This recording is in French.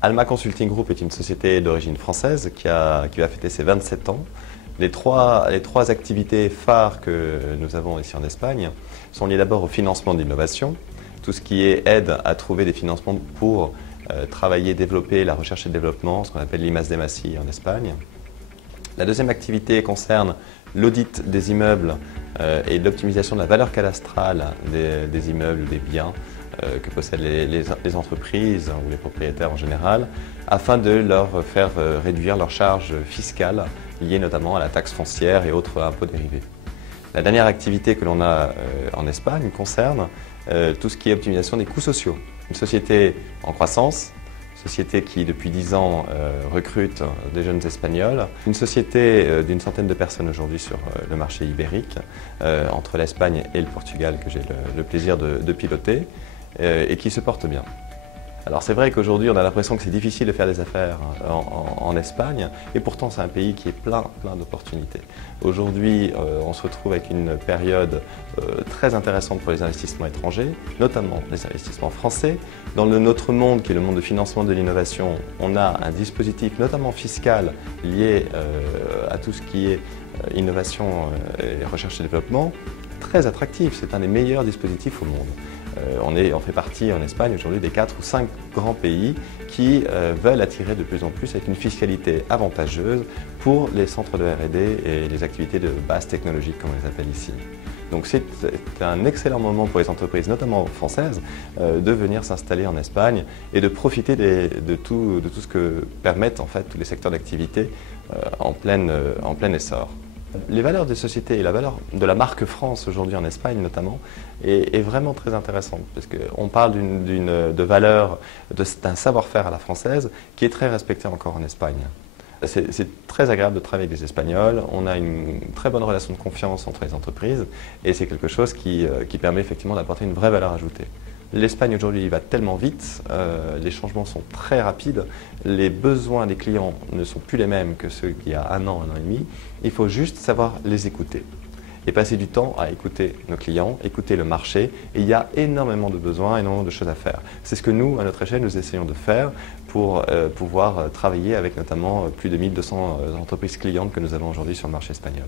Alma Consulting Group est une société d'origine française qui va fêter ses 27 ans. Les trois activités phares que nous avons ici en Espagne sont liées d'abord au financement de l'innovation, tout ce qui est aide à trouver des financements pour travailler, développer la recherche et le développement, ce qu'on appelle l'I+D+I en Espagne. La deuxième activité concerne l'audit des immeubles et l'optimisation de la valeur cadastrale des immeubles ou des biens que possèdent les entreprises ou les propriétaires en général, afin de leur faire réduire leurs charges fiscales liées notamment à la taxe foncière et autres impôts dérivés. La dernière activité que l'on a en Espagne concerne tout ce qui est optimisation des coûts sociaux. Une société en croissance, société qui depuis 10 ans recrute des jeunes Espagnols, une société d'une centaine de personnes aujourd'hui sur le marché ibérique, entre l'Espagne et le Portugal que j'ai le plaisir de piloter, et qui se porte bien. Alors c'est vrai qu'aujourd'hui on a l'impression que c'est difficile de faire des affaires en Espagne, et pourtant c'est un pays qui est plein d'opportunités. Aujourd'hui on se retrouve avec une période très intéressante pour les investissements étrangers, notamment les investissements français. Dans notre monde qui est le monde de financement de l'innovation, on a un dispositif notamment fiscal lié à tout ce qui est innovation et recherche et développement, très attractif. C'est un des meilleurs dispositifs au monde. On fait partie en Espagne aujourd'hui des 4 ou 5 grands pays qui veulent attirer de plus en plus avec une fiscalité avantageuse pour les centres de R&D et les activités de base technologique comme on les appelle ici. Donc c'est un excellent moment pour les entreprises, notamment françaises, de venir s'installer en Espagne et de profiter de tout ce que permettent en fait tous les secteurs d'activité en plein essor. Les valeurs des sociétés et la valeur de la marque France aujourd'hui en Espagne notamment est vraiment très intéressante parce qu'on parle de valeur, d'un savoir-faire à la française qui est très respecté encore en Espagne. C'est très agréable de travailler avec les Espagnols, on a une très bonne relation de confiance entre les entreprises et c'est quelque chose qui permet effectivement d'apporter une vraie valeur ajoutée. L'Espagne aujourd'hui va tellement vite, les changements sont très rapides, les besoins des clients ne sont plus les mêmes que ceux qu'il y a un an et demi. Il faut juste savoir les écouter et passer du temps à écouter nos clients, écouter le marché. Et il y a énormément de besoins, énormément de choses à faire. C'est ce que nous, à notre échelle, nous essayons de faire pour pouvoir travailler avec notamment plus de 1200 entreprises clientes que nous avons aujourd'hui sur le marché espagnol.